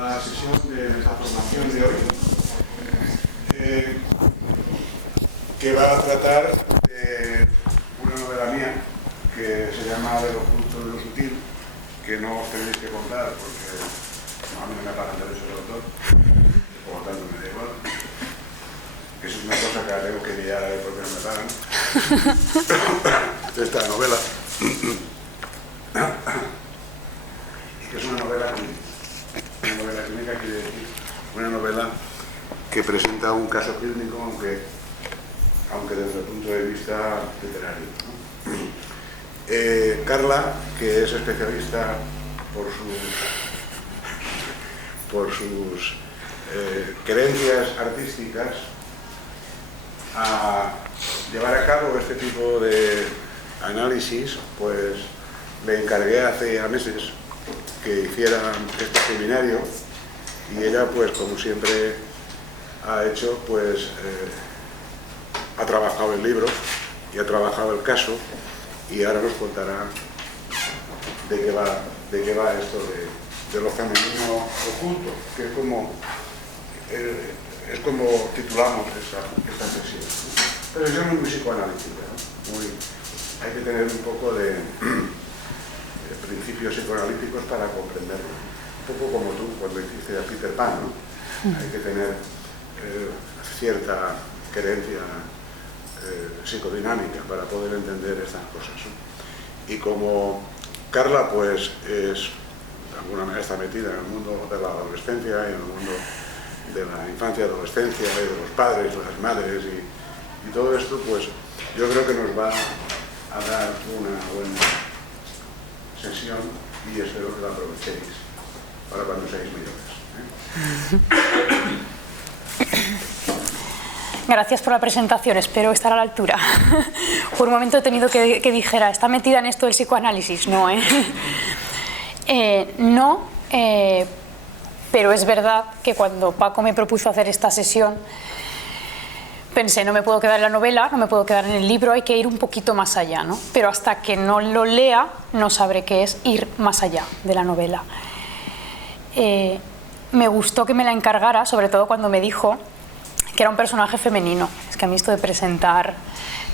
la sesión de metaformación de hoy, que va a tratar de una novela mía que se llama De lo oculto de lo sutil, que no os tenéis que contar porque a mí no me pagan derechos de autor, por lo tanto me da igual. Que eso es una cosa que la tengo que enviar a ver porque no me pagan. Esta novela, que es una novela clínica. Una novela clínica quiere decir una novela que presenta un caso clínico, aunque desde el punto de vista literario, ¿no? Carla, que es especialista por sus creencias artísticas, a llevar a cabo este tipo de análisis, pues le encargué hace ya meses que hiciera este seminario y ella, pues como siempre ha hecho, pues ha trabajado el libro y ha trabajado el caso y ahora nos contará de qué va esto de lo femenino oculto, que es como titulamos esta sesión. Pero es muy psicoanalítica, ¿no? Hay que tener un poco de principios psicoanalíticos para comprenderlo. Un poco como tú cuando hiciste a Peter Pan, ¿no? Hay que tener cierta creencia psicodinámica para poder entender estas cosas, ¿no? Y como Carla, pues de alguna manera está metida en el mundo de la adolescencia y en el mundo de la infancia y adolescencia y de los padres, las madres y todo esto, pues yo creo que nos va a dar una buena sesión y espero que la aprovechéis para cuando seáis mayores. Gracias por la presentación, espero estar a la altura. Por un momento he tenido que dijera, ¿está metida en esto del psicoanálisis? No, no, pero es verdad que cuando Paco me propuso hacer esta sesión, pensé, no me puedo quedar en la novela, no me puedo quedar en el libro, hay que ir un poquito más allá, ¿no? Pero hasta que no lo lea, no sabré qué es ir más allá de la novela. Me gustó que me la encargara, sobre todo cuando me dijo que era un personaje femenino. Es que a mí esto de presentar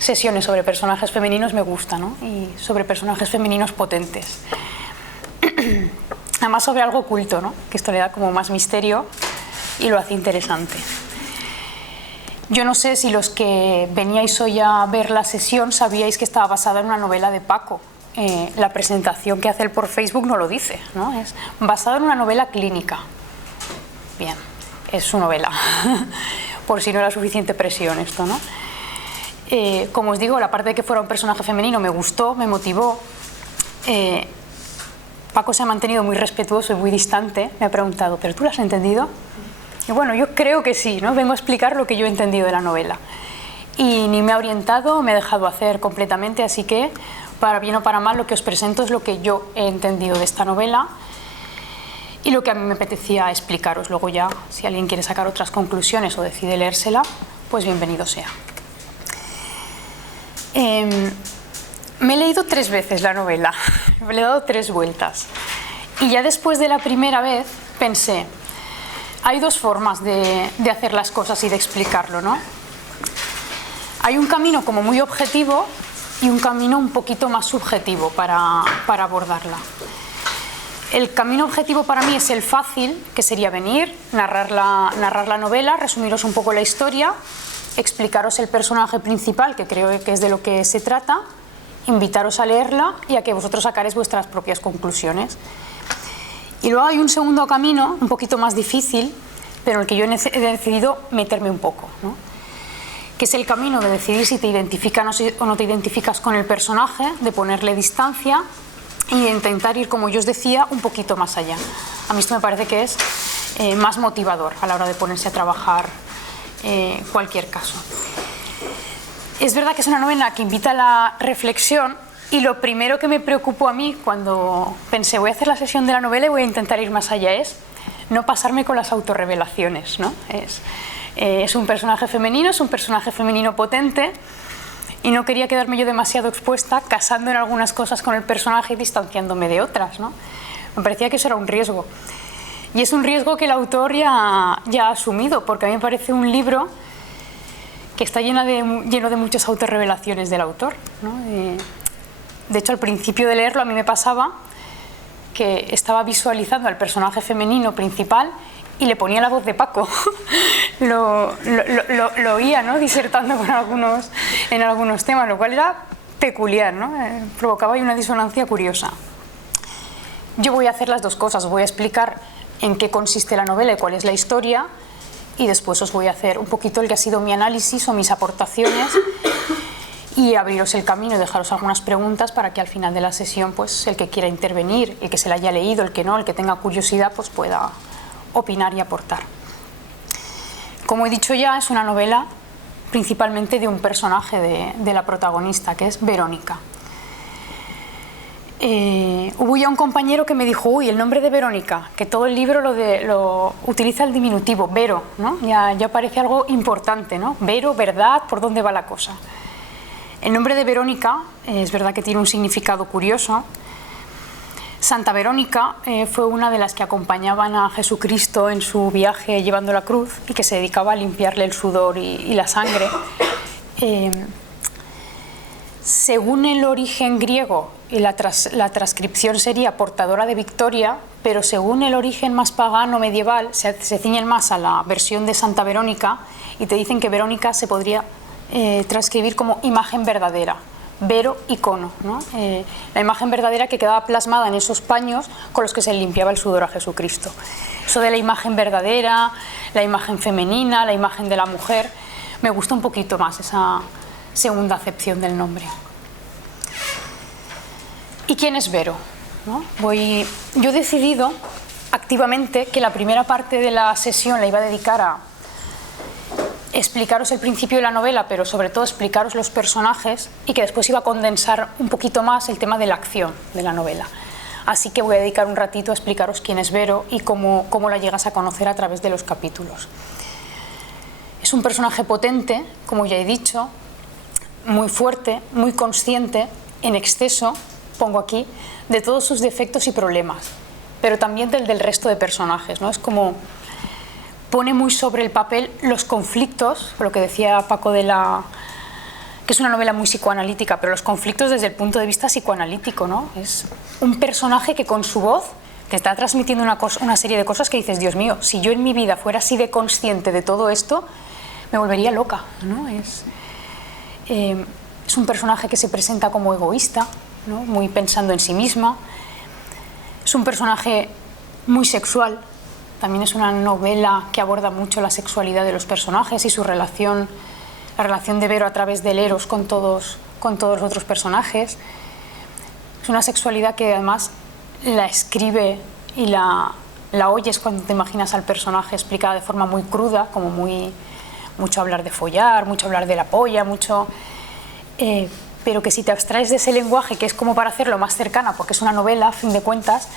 sesiones sobre personajes femeninos me gusta, ¿no? Y sobre personajes femeninos potentes. Además sobre algo oculto, ¿no? Que esto le da como más misterio y lo hace interesante. Yo no sé si los que veníais hoy a ver la sesión sabíais que estaba basada en una novela de Paco. La presentación que hace él por Facebook no lo dice, ¿no? Es basada en una novela clínica. Bien, es su novela. Por si no era suficiente presión esto, ¿no? Como os digo, la parte de que fuera un personaje femenino me gustó, me motivó. Paco se ha mantenido muy respetuoso y muy distante. Me ha preguntado, ¿pero tú lo has entendido? Y bueno, yo creo que sí, ¿no? Vengo a explicar lo que yo he entendido de la novela. Y ni me ha orientado, me ha dejado hacer completamente, así que, para bien o para mal, lo que os presento es lo que yo he entendido de esta novela y lo que a mí me apetecía explicaros. Luego ya, si alguien quiere sacar otras conclusiones o decide leérsela, pues bienvenido sea. Me he leído 3 veces la novela, me le he dado 3 vueltas. Y ya después de la primera vez pensé, hay 2 formas de hacer las cosas y de explicarlo, ¿no? Hay un camino como muy objetivo y un camino un poquito más subjetivo para abordarla. El camino objetivo para mí es el fácil, que sería venir, narrar la novela, resumiros un poco la historia, explicaros el personaje principal, que creo que es de lo que se trata, invitaros a leerla y a que vosotros sacaréis vuestras propias conclusiones. Y luego hay un segundo camino, un poquito más difícil, pero en el que yo he decidido meterme un poco, ¿no? Que es el camino de decidir si te identificas o no te identificas con el personaje, de ponerle distancia y de intentar ir, como yo os decía, un poquito más allá. A mí esto me parece que es más motivador a la hora de ponerse a trabajar cualquier caso. Es verdad que es una novela que invita a la reflexión y lo primero que me preocupó a mí cuando pensé voy a hacer la sesión de la novela y voy a intentar ir más allá es no pasarme con las autorrevelaciones, ¿no? Es un personaje femenino potente y no quería quedarme yo demasiado expuesta casando en algunas cosas con el personaje y distanciándome de otras, ¿no? Me parecía que eso era un riesgo. Y es un riesgo que el autor ya ha asumido, porque a mí me parece un libro que está lleno de muchas autorrevelaciones del autor, ¿no? De hecho, al principio de leerlo a mí me pasaba que estaba visualizando al personaje femenino principal y le ponía la voz de Paco. lo oía, ¿no? Disertando en algunos temas, lo cual era peculiar, ¿no? Provocaba ahí una disonancia curiosa. Yo voy a hacer las dos cosas, voy a explicar en qué consiste la novela y cuál es la historia, y después os voy a hacer un poquito el que ha sido mi análisis o mis aportaciones y abriros el camino y dejaros algunas preguntas para que al final de la sesión, pues el que quiera intervenir, el que se la haya leído, el que no, el que tenga curiosidad, pues pueda opinar y aportar. Como he dicho ya, es una novela principalmente de un personaje de la protagonista, que es Verónica. Hubo ya un compañero que me dijo, uy, el nombre de Verónica, que todo el libro lo utiliza el diminutivo, Vero, ¿no? Ya parece algo importante, ¿no? Vero, verdad, ¿por dónde va la cosa? El nombre de Verónica es verdad que tiene un significado curioso. Santa Verónica fue una de las que acompañaban a Jesucristo en su viaje llevando la cruz y que se dedicaba a limpiarle el sudor y la sangre. Según el origen griego, la transcripción sería portadora de victoria, pero según el origen más pagano medieval, se ciñen más a la versión de Santa Verónica y te dicen que Verónica se podría transcribir como imagen verdadera, vero, icono, ¿no? La imagen verdadera que quedaba plasmada en esos paños con los que se limpiaba el sudor a Jesucristo. Eso de la imagen verdadera, la imagen femenina, la imagen de la mujer, me gusta un poquito más esa segunda acepción del nombre. ¿Y quién es Vero? ¿No? Yo he decidido activamente que la primera parte de la sesión la iba a dedicar a explicaros el principio de la novela, pero sobre todo explicaros los personajes, y que después iba a condensar un poquito más el tema de la acción de la novela. Así que voy a dedicar un ratito a explicaros quién es Vero y cómo la llegas a conocer a través de los capítulos. Es un personaje potente, como ya he dicho, muy fuerte, muy consciente, en exceso, pongo aquí, de todos sus defectos y problemas, pero también del resto de personajes, ¿no? Es como pone muy sobre el papel los conflictos, lo que decía Paco que es una novela muy psicoanalítica, pero los conflictos desde el punto de vista psicoanalítico, ¿no? Es un personaje que con su voz te está transmitiendo una serie de cosas que dices, Dios mío, si yo en mi vida fuera así de consciente de todo esto, me volvería loca, ¿no? Es un personaje que se presenta como egoísta, ¿no? Muy pensando en sí misma. Es un personaje muy sexual. También es una novela que aborda mucho la sexualidad de los personajes y la relación de Vero a través del Eros con todos los otros personajes. Es una sexualidad que además la escribe y la oyes cuando te imaginas al personaje explicada de forma muy cruda, como mucho hablar de follar, mucho hablar de la polla, pero que si te abstraes de ese lenguaje, que es como para hacerlo más cercana, porque es una novela, a fin de cuentas,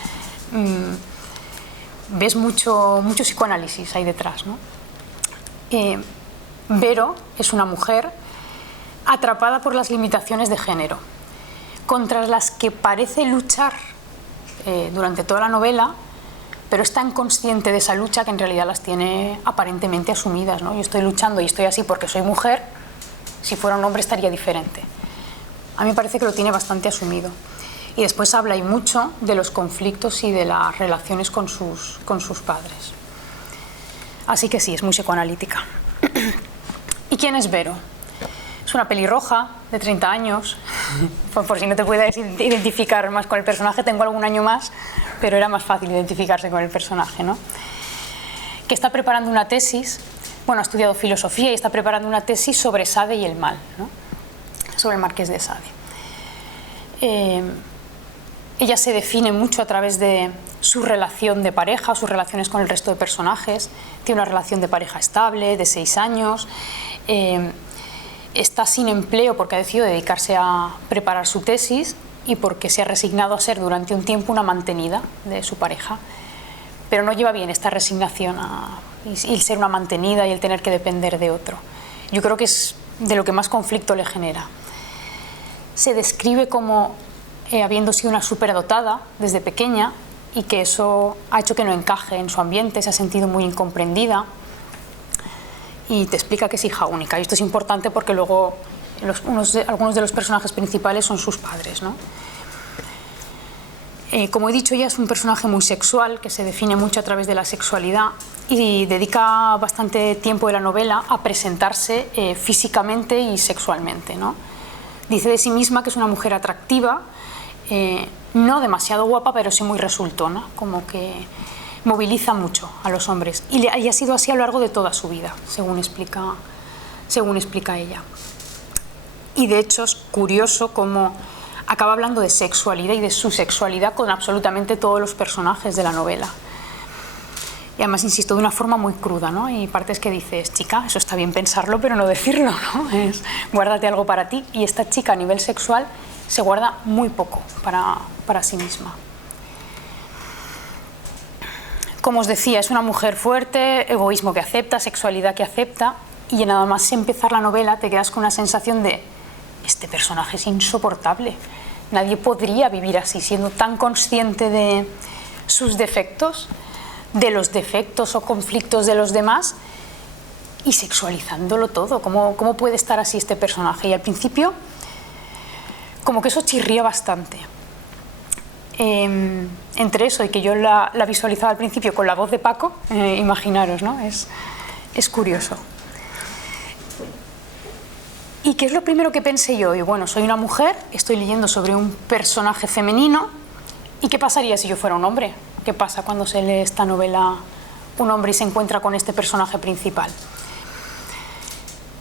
ves mucho psicoanálisis ahí detrás, ¿no? Vero es una mujer atrapada por las limitaciones de género, contra las que parece luchar durante toda la novela, pero es tan consciente de esa lucha que en realidad las tiene aparentemente asumidas, ¿no? Yo estoy luchando y estoy así porque soy mujer, si fuera un hombre estaría diferente. A mí me parece que lo tiene bastante asumido. Y después habla y mucho de los conflictos y de las relaciones con sus padres. Así que sí, es muy psicoanalítica. ¿Y quién es Vero? Es una pelirroja de 30 años, por si no te puedes identificar más con el personaje, tengo algún año más, pero era más fácil identificarse con el personaje, ¿no? Que está preparando una tesis, ha estudiado filosofía y está preparando una tesis sobre Sade y el mal, ¿no? Sobre el Marqués de Sade. Ella se define mucho a través de su relación de pareja, sus relaciones con el resto de personajes. Tiene una relación de pareja estable, de 6 años. Está sin empleo porque ha decidido dedicarse a preparar su tesis y porque se ha resignado a ser durante un tiempo una mantenida de su pareja. Pero no lleva bien esta resignación y ser una mantenida y el tener que depender de otro. Yo creo que es de lo que más conflicto le genera. Se describe como habiendo sido una superdotada desde pequeña y que eso ha hecho que no encaje en su ambiente, se ha sentido muy incomprendida y te explica que es hija única. Y esto es importante porque luego algunos de los personajes principales son sus padres, ¿no? Como he dicho, ella es un personaje muy sexual, que se define mucho a través de la sexualidad y dedica bastante tiempo de la novela a presentarse físicamente y sexualmente, ¿no? Dice de sí misma que es una mujer atractiva, no demasiado guapa, pero sí muy resultona, como que moviliza mucho a los hombres. Y ha sido así a lo largo de toda su vida, según explica ella. Y de hecho es curioso cómo acaba hablando de sexualidad y de su sexualidad con absolutamente todos los personajes de la novela. Y además, insisto, de una forma muy cruda, ¿no? Y partes que dices, chica, eso está bien pensarlo, pero no decirlo, ¿no? Guárdate algo para ti. Y esta chica a nivel sexual se guarda muy poco para sí misma. Como os decía, es una mujer fuerte, egoísmo que acepta, sexualidad que acepta, y nada más empezar la novela te quedas con una sensación de este personaje es insoportable. Nadie podría vivir así, siendo tan consciente de sus defectos, de los defectos o conflictos de los demás y sexualizándolo todo. ¿Cómo puede estar así este personaje? Y al principio, como que eso chirría bastante. Entre eso y que yo la visualizaba al principio con la voz de Paco, imaginaros, ¿no? Es curioso. ¿Y qué es lo primero que pensé yo? Y bueno, soy una mujer, estoy leyendo sobre un personaje femenino, ¿y qué pasaría si yo fuera un hombre? ¿Qué pasa cuando se lee esta novela un hombre y se encuentra con este personaje principal?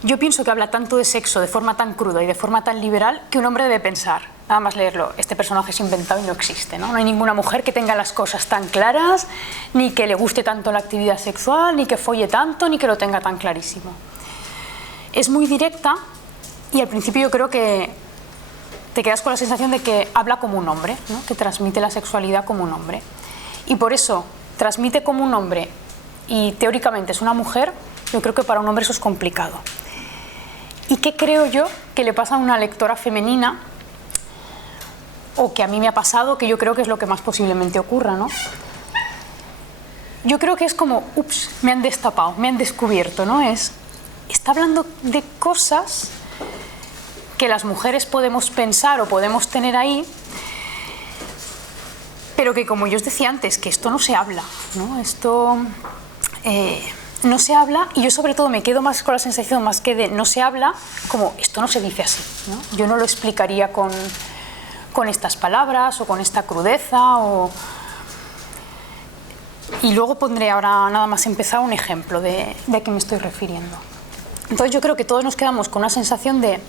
Yo pienso que habla tanto de sexo de forma tan cruda y de forma tan liberal que un hombre debe pensar, nada más leerlo, este personaje es inventado y no existe, ¿no? No hay ninguna mujer que tenga las cosas tan claras, ni que le guste tanto la actividad sexual, ni que folle tanto, ni que lo tenga tan clarísimo. Es muy directa y al principio yo creo que te quedas con la sensación de que habla como un hombre, ¿no? Que transmite la sexualidad como un hombre. Y por eso transmite como un hombre y teóricamente es una mujer, yo creo que para un hombre eso es complicado. ¿Y qué creo yo que le pasa a una lectora femenina o que a mí me ha pasado, que yo creo que es lo que más posiblemente ocurra, ¿no? Yo creo que es como, ups, me han destapado, me han descubierto, ¿no? Está hablando de cosas que las mujeres podemos pensar o podemos tener ahí, pero que, como yo os decía antes, que esto no se habla, ¿no? Esto no se habla, y yo sobre todo me quedo más con la sensación, más que de no se habla, como esto no se dice así, ¿no? Yo no lo explicaría con estas palabras o con esta crudeza y luego pondré ahora, nada más empezar, un ejemplo de a qué me estoy refiriendo. Entonces yo creo que todos nos quedamos con una sensación de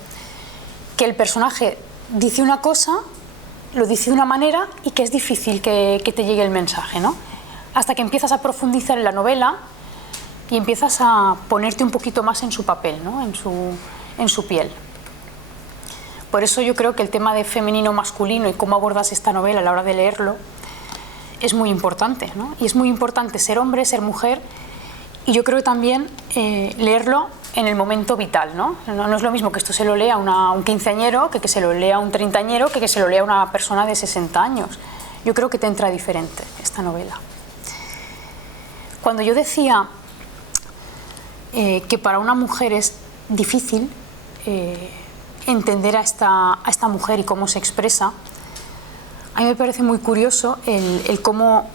que el personaje dice una cosa, lo dice de una manera y que es difícil que te llegue el mensaje, ¿no? Hasta que empiezas a profundizar en la novela y empiezas a ponerte un poquito más en su papel, ¿no? en su piel. Por eso yo creo que el tema de femenino-masculino y cómo abordas esta novela a la hora de leerlo es muy importante, ¿no? Y es muy importante ser hombre, ser mujer, y yo creo que también leerlo en el momento vital, ¿no? No es lo mismo que esto se lo lea un quinceañero que se lo lea un treintañero que se lo lea una persona de 60 años. Yo creo que te entra diferente esta novela. Cuando yo decía que para una mujer es difícil entender a esta mujer y cómo se expresa, a mí me parece muy curioso el cómo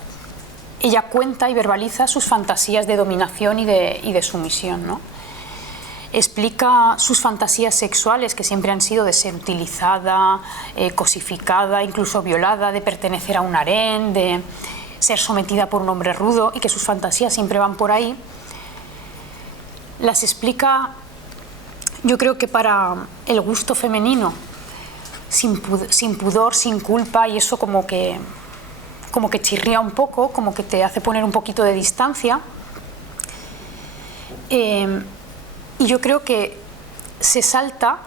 ella cuenta y verbaliza sus fantasías de dominación y de sumisión, ¿no? Explica sus fantasías sexuales, que siempre han sido de ser utilizada, cosificada, incluso violada, de pertenecer a un harén, de ser sometida por un hombre rudo, y que sus fantasías siempre van por ahí. Las explica, yo creo que para el gusto femenino, sin pudor, sin culpa, y eso como que chirría un poco, como que te hace poner un poquito de distancia. Y yo creo que se salta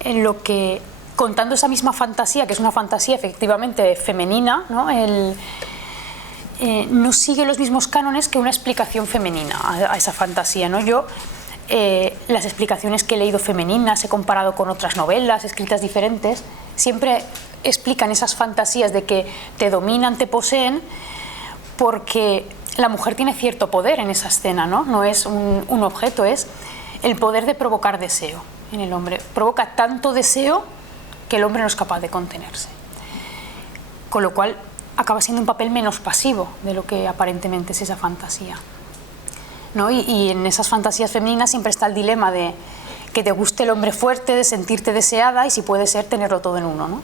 en lo que, contando esa misma fantasía, que es una fantasía efectivamente femenina, ¿no? No sigue los mismos cánones que una explicación femenina a esa fantasía, ¿no? Yo las explicaciones que he leído femeninas, he comparado con otras novelas escritas diferentes, siempre explican esas fantasías de que te dominan, te poseen, porque la mujer tiene cierto poder en esa escena, ¿no? No es un objeto, es el poder de provocar deseo en el hombre. Provoca tanto deseo que el hombre no es capaz de contenerse. Con lo cual acaba siendo un papel menos pasivo de lo que aparentemente es esa fantasía, ¿no? Y en esas fantasías femeninas siempre está el dilema de que te guste el hombre fuerte, de sentirte deseada y si puede ser tenerlo todo en uno, ¿no?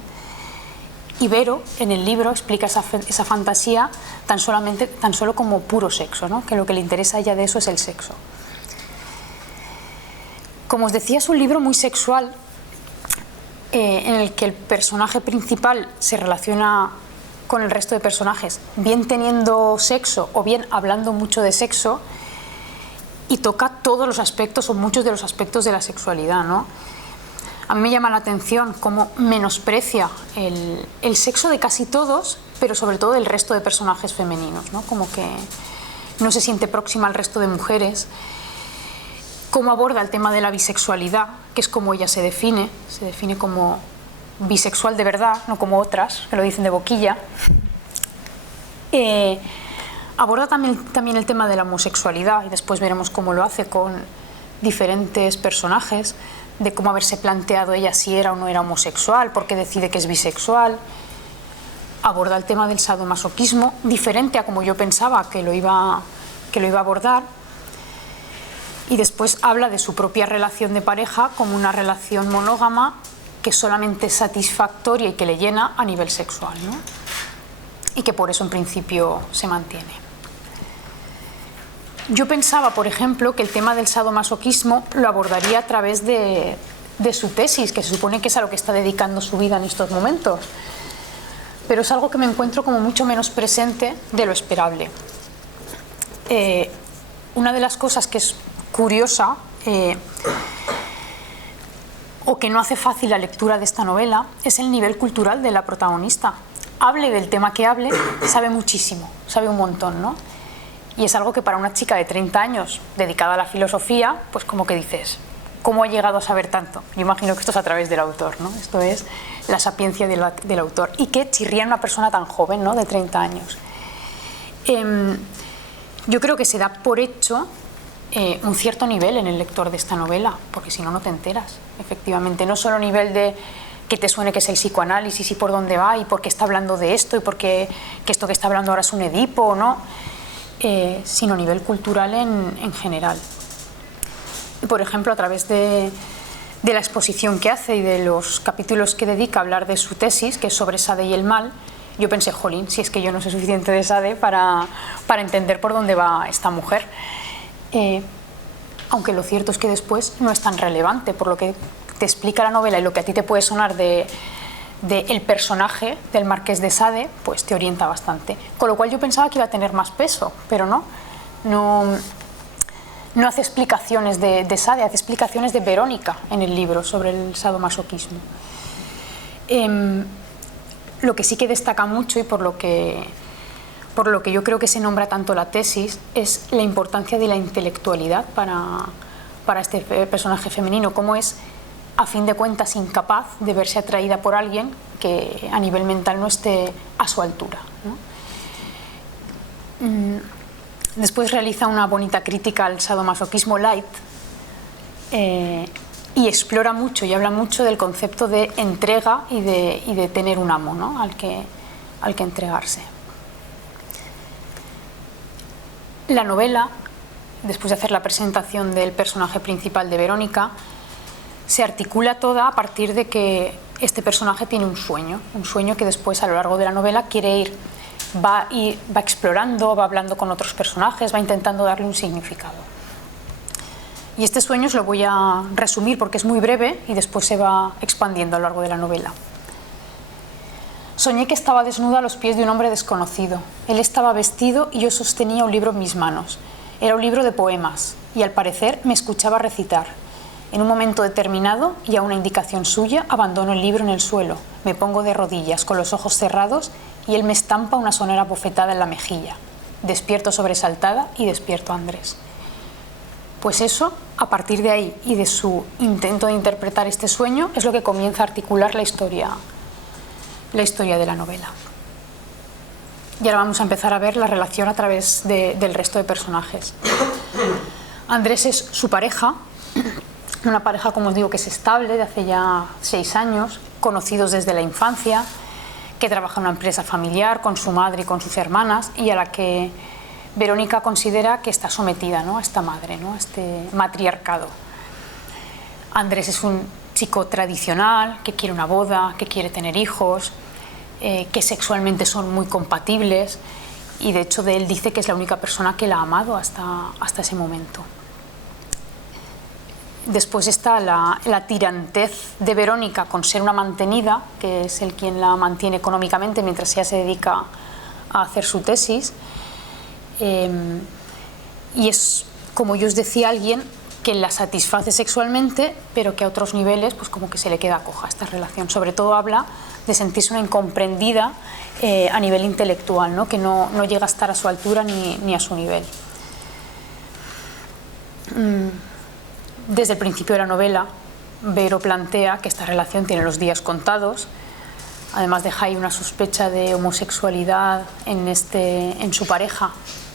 Y Vero en el libro explica esa fantasía tan solo como puro sexo, ¿no? Que lo que le interesa a ella de eso es el sexo. Como os decía, es un libro muy sexual, en el que el personaje principal se relaciona con el resto de personajes, bien teniendo sexo o bien hablando mucho de sexo, y toca todos los aspectos o muchos de los aspectos de la sexualidad, ¿no? A mí me llama la atención cómo menosprecia el sexo de casi todos, pero sobre todo del resto de personajes femeninos, ¿no? Como que no se siente próxima al resto de mujeres. Cómo aborda el tema de la bisexualidad, que es como ella se define como bisexual de verdad, no como otras, que lo dicen de boquilla. Aborda también el tema de la homosexualidad, y después veremos cómo lo hace con diferentes personajes, de cómo haberse planteado ella si era o no era homosexual, por qué decide que es bisexual. Aborda el tema del sadomasoquismo, diferente a como yo pensaba que lo iba a abordar. Y después habla de su propia relación de pareja como una relación monógama que solamente es satisfactoria y que le llena a nivel sexual, ¿no? Y que por eso en principio se mantiene. Yo pensaba, por ejemplo, que el tema del sadomasoquismo lo abordaría a través de su tesis, que se supone que es a lo que está dedicando su vida en estos momentos, pero es algo que me encuentro como mucho menos presente de lo esperable. Una de las cosas que es curiosa o que no hace fácil la lectura de esta novela es el nivel cultural de la protagonista. Hable del tema que hable, sabe muchísimo, sabe un montón, ¿no? Y es algo que para una chica de 30 años dedicada a la filosofía, pues como que dices, ¿cómo ha llegado a saber tanto? Yo imagino que esto es a través del autor, ¿no? Esto es la sapiencia del autor. Y que chirría en una persona tan joven, ¿no? De 30 años. Yo creo que se da por hecho un cierto nivel en el lector de esta novela, porque si no, no te enteras, efectivamente. No solo nivel de que te suene que es el psicoanálisis y por dónde va y por qué está hablando de esto y por qué que esto que está hablando ahora es un Edipo, ¿no? Sino nivel cultural en general. Por ejemplo, a través de la exposición que hace y de los capítulos que dedica a hablar de su tesis, que es sobre Sade y el mal, yo pensé, jolín, si es que yo no sé suficiente de Sade para entender por dónde va esta mujer. Aunque lo cierto es que después no es tan relevante, por lo que te explica la novela y lo que a ti te puede sonar de el personaje del Marqués de Sade, pues te orienta bastante. Con lo cual yo pensaba que iba a tener más peso, pero no hace explicaciones de Sade, hace explicaciones de Verónica en el libro sobre el sadomasoquismo. Lo que sí que destaca mucho y por lo que yo creo que se nombra tanto la tesis es la importancia de la intelectualidad para este personaje femenino, cómo es a fin de cuentas incapaz de verse atraída por alguien que a nivel mental no esté a su altura, ¿no? Después realiza una bonita crítica al sadomasoquismo light y explora mucho y habla mucho del concepto de entrega y de tener un amo, ¿no? al que entregarse. La novela, después de hacer la presentación del personaje principal de Verónica, se articula toda a partir de que este personaje tiene un sueño que después a lo largo de la novela va explorando, va hablando con otros personajes, va intentando darle un significado. Y este sueño os lo voy a resumir porque es muy breve y después se va expandiendo a lo largo de la novela. Soñé que estaba desnuda a los pies de un hombre desconocido. Él estaba vestido y yo sostenía un libro en mis manos. Era un libro de poemas y al parecer me escuchaba recitar. En un momento determinado y a una indicación suya abandono el libro en el suelo, me pongo de rodillas con los ojos cerrados y él me estampa una sonora bofetada en la mejilla. Despierto sobresaltada y despierto a Andrés. Pues eso, a partir de ahí y de su intento de interpretar este sueño, es lo que comienza a articular la historia de la novela. Y ahora vamos a empezar a ver la relación a través del resto de personajes. Andrés es su pareja, una pareja, como os digo, que es estable de hace ya 6 años, conocidos desde la infancia, que trabaja en una empresa familiar con su madre y con sus hermanas, y a la que Verónica considera que está sometida, ¿no?, a esta madre, ¿no?, a este matriarcado. Andrés es un chico tradicional, que quiere una boda, que quiere tener hijos, que sexualmente son muy compatibles, y de hecho de él dice que es la única persona que la ha amado hasta ese momento. Después está la tirantez de Verónica con ser una mantenida, que es el quien la mantiene económicamente mientras ella se dedica a hacer su tesis. Y es, como yo os decía, alguien que la satisface sexualmente, pero que a otros niveles pues como que se le queda coja esta relación. Sobre todo habla de sentirse una incomprendida a nivel intelectual, ¿no?, que no llega a estar a su altura ni a su nivel. Desde el principio de la novela, Vero plantea que esta relación tiene los días contados. Además deja ahí una sospecha de homosexualidad en su pareja,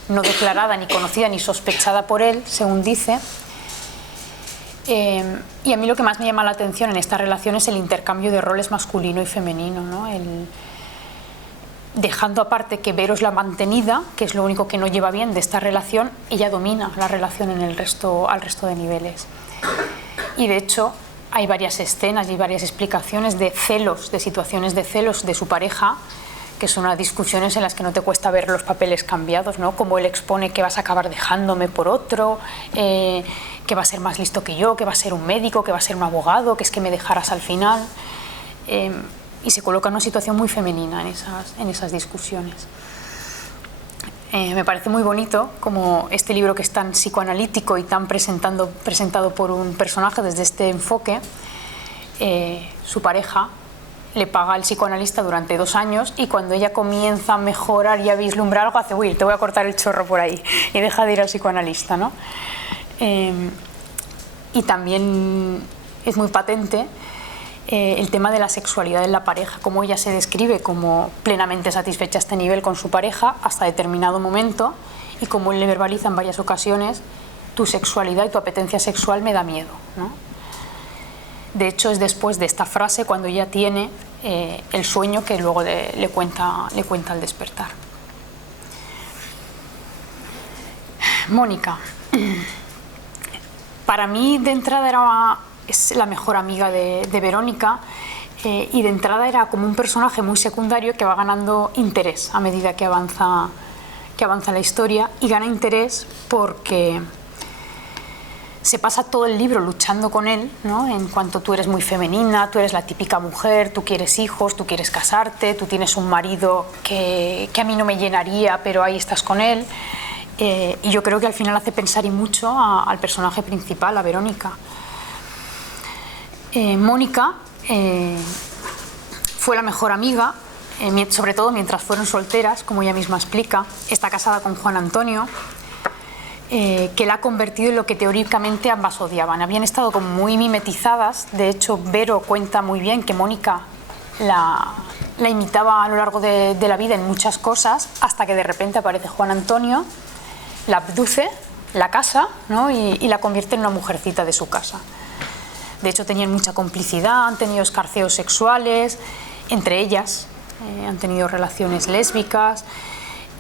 no declarada, ni conocida, ni sospechada por él, según dice. Y a mí lo que más me llama la atención en esta relación es el intercambio de roles masculino y femenino, ¿no? Dejando aparte que Vero es la mantenida, que es lo único que no lleva bien de esta relación, ella domina la relación al resto de niveles. Y de hecho hay varias escenas y varias explicaciones de celos, de situaciones de celos de su pareja, que son unas discusiones en las que no te cuesta ver los papeles cambiados, ¿no? Como él expone que vas a acabar dejándome por otro, que va a ser más listo que yo, que va a ser un médico, que va a ser un abogado, que es que me dejarás al final. Y se coloca en una situación muy femenina en esas discusiones. Me parece muy bonito como este libro, que es tan psicoanalítico y tan presentado por un personaje desde este enfoque, su pareja le paga al psicoanalista durante 2 años, y cuando ella comienza a mejorar y a vislumbrar algo, hace: uy, te voy a cortar el chorro por ahí, y deja de ir al psicoanalista, ¿no? Y también es muy patente el tema de la sexualidad en la pareja, cómo ella se describe como plenamente satisfecha a este nivel con su pareja hasta determinado momento, y cómo él le verbaliza en varias ocasiones: tu sexualidad y tu apetencia sexual me da miedo, ¿no? De hecho, es después de esta frase cuando ella tiene el sueño que luego le cuenta al despertar. Mónica, para mí de entrada es la mejor amiga de Verónica, y de entrada era como un personaje muy secundario que va ganando interés a medida que avanza la historia, y gana interés porque se pasa todo el libro luchando con él, ¿no? En cuanto: tú eres muy femenina, tú eres la típica mujer, tú quieres hijos, tú quieres casarte, tú tienes un marido que a mí no me llenaría, pero ahí estás con él. Y yo creo que al final hace pensar y mucho al personaje principal, a Verónica. Mónica fue la mejor amiga, sobre todo mientras fueron solteras, como ella misma explica. Está casada con Juan Antonio, que la ha convertido en lo que teóricamente ambas odiaban. Habían estado como muy mimetizadas. De hecho, Vero cuenta muy bien que Mónica la imitaba a lo largo de la vida en muchas cosas, hasta que de repente aparece Juan Antonio, la abduce, la casa, ¿no? y la convierte en una mujercita de su casa. De hecho, tenían mucha complicidad, han tenido escarceos sexuales entre ellas, han tenido relaciones lésbicas.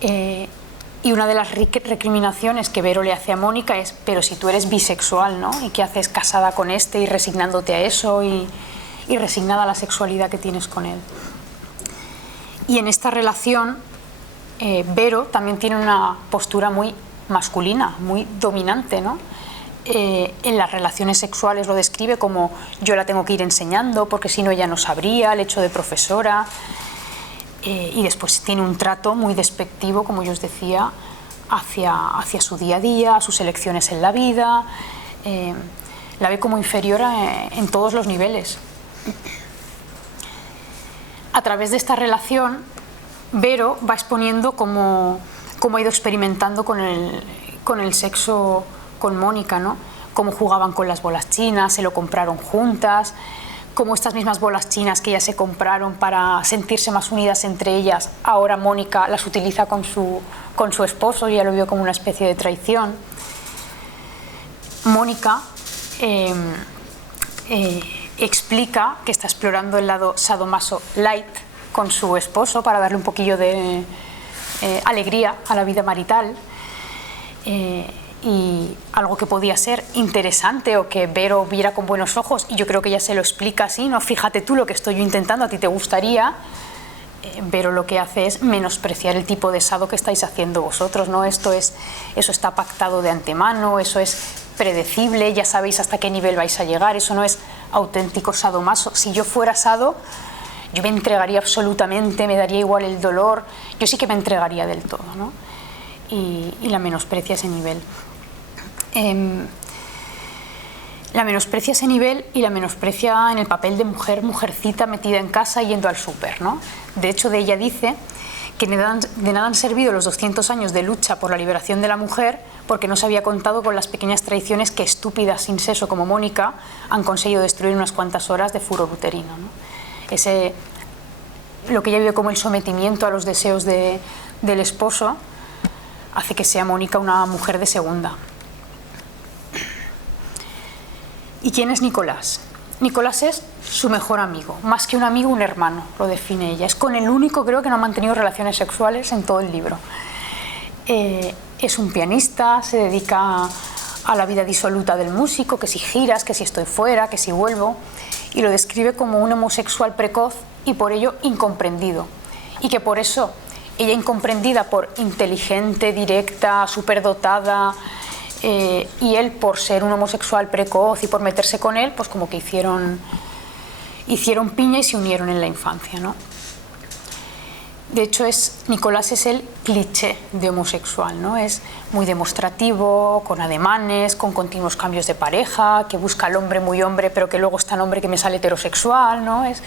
Y una de las recriminaciones que Vero le hace a Mónica es: pero si tú eres bisexual, ¿no? ¿Y qué haces casada con este y resignándote a eso y resignada a la sexualidad que tienes con él? Y en esta relación, Vero también tiene una postura muy masculina, muy dominante, ¿no? En las relaciones sexuales lo describe como: yo la tengo que ir enseñando porque si no ella no sabría, el hecho de profesora. Y después tiene un trato muy despectivo, como yo os decía, hacia su día a día, a sus elecciones en la vida. La ve como inferior en todos los niveles. A través de esta relación, Vero va exponiendo cómo ha ido experimentando con el sexo con Mónica, ¿no? Cómo jugaban con las bolas chinas, se lo compraron juntas, como estas mismas bolas chinas que ya se compraron para sentirse más unidas entre ellas, ahora Mónica las utiliza con su esposo y ya lo vio como una especie de traición. Mónica explica que está explorando el lado sadomaso light con su esposo para darle un poquillo de alegría a la vida marital, y algo que podía ser interesante o que Vero viera con buenos ojos, y yo creo que ella se lo explica así, ¿no? Fíjate tú lo que estoy yo intentando, a ti te gustaría. Vero lo que hace es menospreciar el tipo de sado que estáis haciendo vosotros, ¿no? Eso está pactado de antemano, eso es predecible, ya sabéis hasta qué nivel vais a llegar, eso no es auténtico sadomaso. Si yo fuera sado, yo me entregaría absolutamente, me daría igual el dolor, yo sí que me entregaría del todo, ¿no? Y la menosprecia ese nivel. La menosprecia ese nivel y la menosprecia en el papel de mujercita metida en casa yendo al súper, ¿no? De hecho, de ella dice que de nada han servido los 200 años de lucha por la liberación de la mujer porque no se había contado con las pequeñas traiciones que estúpidas sin seso como Mónica han conseguido destruir en unas cuantas horas de furor uterino, ¿no? Lo que ella vive como el sometimiento a los deseos del esposo hace que sea Mónica una mujer de segunda. ¿Y quién es Nicolás? Nicolás es su mejor amigo, más que un amigo, un hermano, lo define ella. Es con el único, creo, que no ha mantenido relaciones sexuales en todo el libro. Es un pianista, se dedica a la vida disoluta del músico, que si giras, que si estoy fuera, que si vuelvo, y lo describe como un homosexual precoz y por ello incomprendido. Y que por eso ella, incomprendida por inteligente, directa, superdotada, y él por ser un homosexual precoz y por meterse con él, pues como que hicieron piña y se unieron en la infancia, ¿no? De hecho, Nicolás es el cliché de homosexual, ¿no? Es muy demostrativo, con ademanes, con continuos cambios de pareja, que busca al hombre muy hombre, pero que luego es tan hombre que me sale heterosexual, ¿no? Es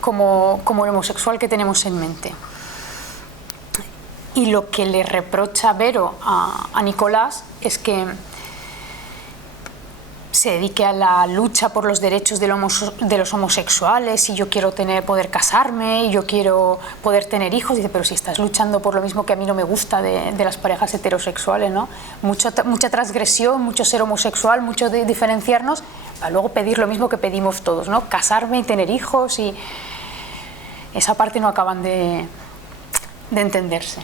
como el homosexual que tenemos en mente. Y lo que le reprocha Vero a Nicolás es que se dedique a la lucha por los derechos de los homosexuales, y yo quiero poder casarme, y yo quiero poder tener hijos. Dice, pero si estás luchando por lo mismo que a mí no me gusta de las parejas heterosexuales, ¿no? Mucha transgresión, mucho ser homosexual, mucho de diferenciarnos, para luego pedir lo mismo que pedimos todos, ¿no? Casarme y tener hijos, y esa parte no acaban de entenderse.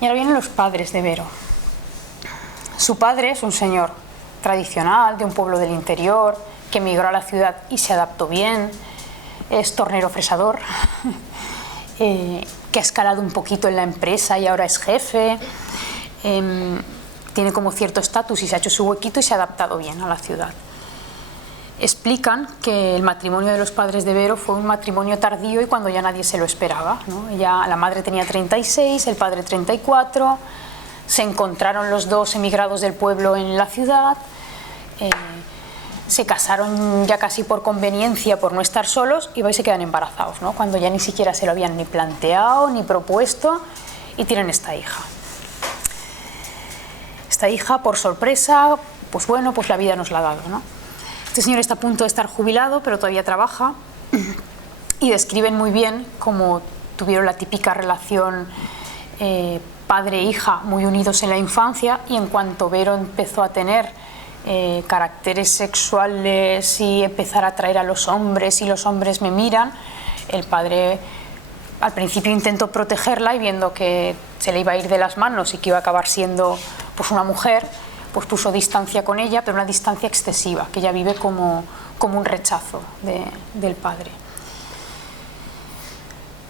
Y ahora vienen los padres de Vero. Su padre es un señor tradicional de un pueblo del interior que emigró a la ciudad y se adaptó bien, es tornero fresador, que ha escalado un poquito en la empresa y ahora es jefe, tiene como cierto estatus y se ha hecho su huequito y se ha adaptado bien a la ciudad. Explican que el matrimonio de los padres de Vero fue un matrimonio tardío y cuando ya nadie se lo esperaba, ¿no? La madre tenía 36, el padre 34, se encontraron los dos emigrados del pueblo en la ciudad, se casaron ya casi por conveniencia, por no estar solos, y se quedan embarazados, ¿no? Cuando ya ni siquiera se lo habían ni planteado ni propuesto, y tienen esta hija. Esta hija, por sorpresa, pues bueno, pues la vida nos la ha dado, ¿no? Este señor está a punto de estar jubilado, pero todavía trabaja, y describen muy bien cómo tuvieron la típica relación padre-hija muy unidos en la infancia, y en cuanto Vero empezó a tener caracteres sexuales y empezar a atraer a los hombres y los hombres me miran, el padre al principio intentó protegerla y viendo que se le iba a ir de las manos y que iba a acabar siendo pues una mujer, pues puso distancia con ella, pero una distancia excesiva, que ella vive como un rechazo del padre.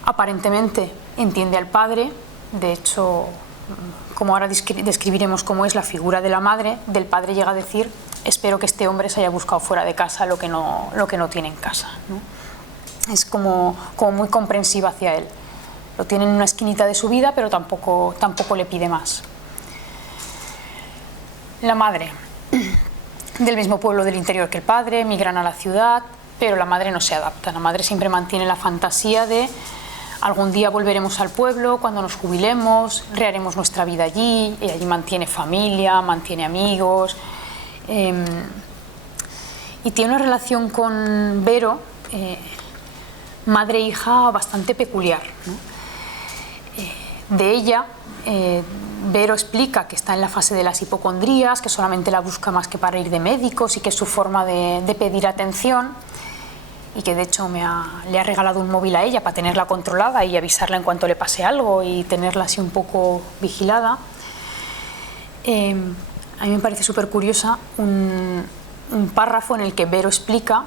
Aparentemente entiende al padre, de hecho, como ahora describiremos cómo es la figura de la madre, del padre llega a decir: espero que este hombre se haya buscado fuera de casa lo que no tiene en casa, ¿no? Es como muy comprensiva hacia él. Lo tiene en una esquinita de su vida, pero tampoco le pide más. La madre, del mismo pueblo del interior que el padre, migran a la ciudad, pero la madre no se adapta. La madre siempre mantiene la fantasía de algún día volveremos al pueblo, cuando nos jubilemos, reharemos nuestra vida allí, y allí mantiene familia, mantiene amigos, y tiene una relación con Vero, madre e hija, bastante peculiar, ¿no? De ella, Vero explica que está en la fase de las hipocondrías, que solamente la busca más que para ir de médicos y que es su forma de pedir atención, y que de hecho le ha regalado un móvil a ella para tenerla controlada y avisarla en cuanto le pase algo y tenerla así un poco vigilada. A mí me parece súper curiosa un párrafo en el que Vero explica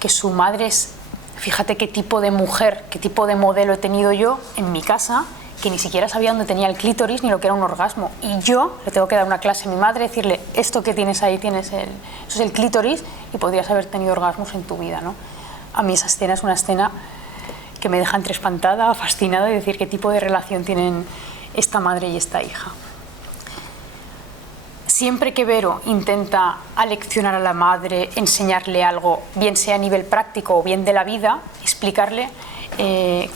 que su madre es, fíjate qué tipo de mujer, qué tipo de modelo he tenido yo en mi casa, que ni siquiera sabía dónde tenía el clítoris ni lo que era un orgasmo, y yo le tengo que dar una clase a mi madre, decirle, esto que tienes ahí, eso es el clítoris y podrías haber tenido orgasmos en tu vida, ¿no? A mí esa escena es una escena que me deja entre espantada, fascinada, de decir qué tipo de relación tienen esta madre y esta hija. Siempre que Vero intenta aleccionar a la madre, enseñarle algo, bien sea a nivel práctico o bien de la vida, explicarle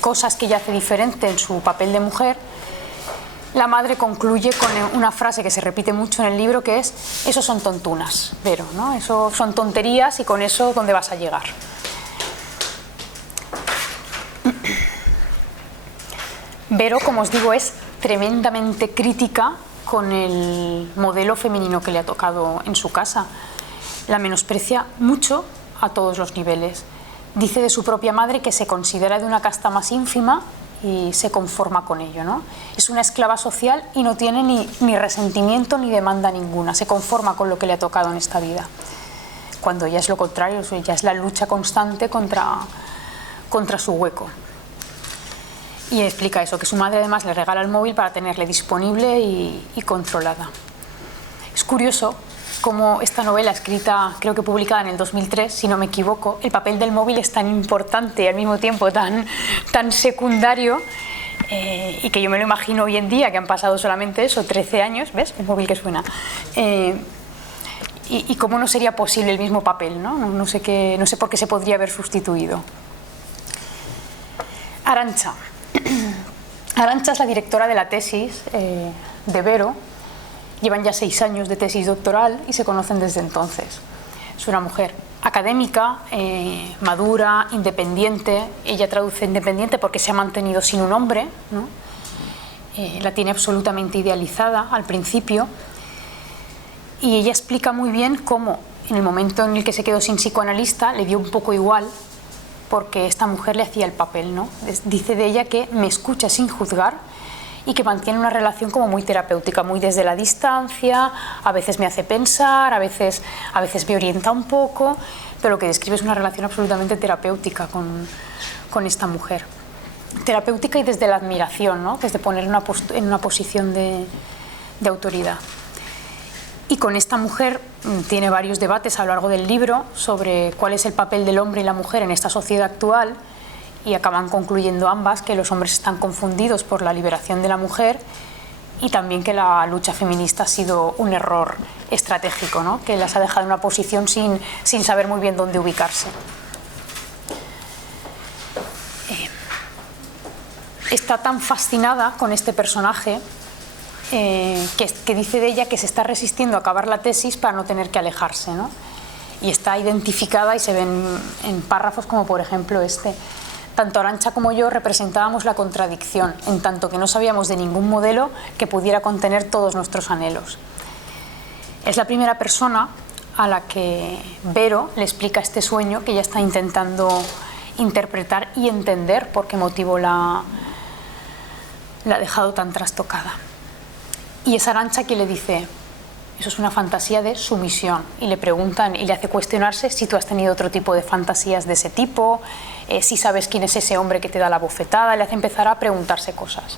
cosas que ella hace diferente en su papel de mujer, la madre concluye con una frase que se repite mucho en el libro, que es: eso son tontunas, Vero, ¿no? Eso son tonterías y con eso ¿dónde vas a llegar? Vero, como os digo, es tremendamente crítica con el modelo femenino que le ha tocado en su casa. La menosprecia mucho a todos los niveles. Dice de su propia madre que se considera de una casta más ínfima y se conforma con ello, ¿no? Es una esclava social y no tiene ni resentimiento ni demanda ninguna, se conforma con lo que le ha tocado en esta vida, cuando ya es lo contrario, ya es la lucha constante contra su hueco. Y explica eso, que su madre además le regala el móvil para tenerle disponible y controlada. Es curioso cómo esta novela, escrita, creo que publicada en el 2003, si no me equivoco, el papel del móvil es tan importante y al mismo tiempo tan secundario, y que yo me lo imagino hoy en día, que han pasado solamente eso, 13 años, ¿ves? El móvil que suena. Y cómo no sería posible el mismo papel, ¿no? No sé por qué se podría haber sustituido. Arantxa. Arantxa es la directora de la tesis de Vero. Llevan ya 6 años de tesis doctoral y se conocen desde entonces. Es una mujer académica, madura, independiente. Ella traduce independiente porque se ha mantenido sin un hombre, ¿no? La tiene absolutamente idealizada al principio, y ella explica muy bien cómo en el momento en el que se quedó sin psicoanalista le dio un poco igual, porque esta mujer le hacía el papel, ¿no? Dice de ella que me escucha sin juzgar y que mantiene una relación como muy terapéutica, muy desde la distancia, a veces me hace pensar, a veces me orienta un poco, pero lo que describe es una relación absolutamente terapéutica con esta mujer. Terapéutica y desde la admiración, ¿no? Desde poner en una posición de autoridad. Y con esta mujer tiene varios debates a lo largo del libro sobre cuál es el papel del hombre y la mujer en esta sociedad actual, y acaban concluyendo ambas que los hombres están confundidos por la liberación de la mujer y también que la lucha feminista ha sido un error estratégico, ¿no? Que las ha dejado en una posición sin saber muy bien dónde ubicarse. Está tan fascinada con este personaje que dice de ella que se está resistiendo a acabar la tesis para no tener que alejarse, ¿no? Y está identificada y se ven en párrafos como por ejemplo este: tanto Arantxa como yo representábamos la contradicción, en tanto que no sabíamos de ningún modelo que pudiera contener todos nuestros anhelos. Es la primera persona a la que Vero le explica este sueño que ella está intentando interpretar y entender por qué motivo la ha dejado tan trastocada. Y es Arantxa quien le dice: eso es una fantasía de sumisión, y le preguntan y le hace cuestionarse si tú has tenido otro tipo de fantasías de ese tipo, si sabes quién es ese hombre que te da la bofetada, le hace empezar a preguntarse cosas.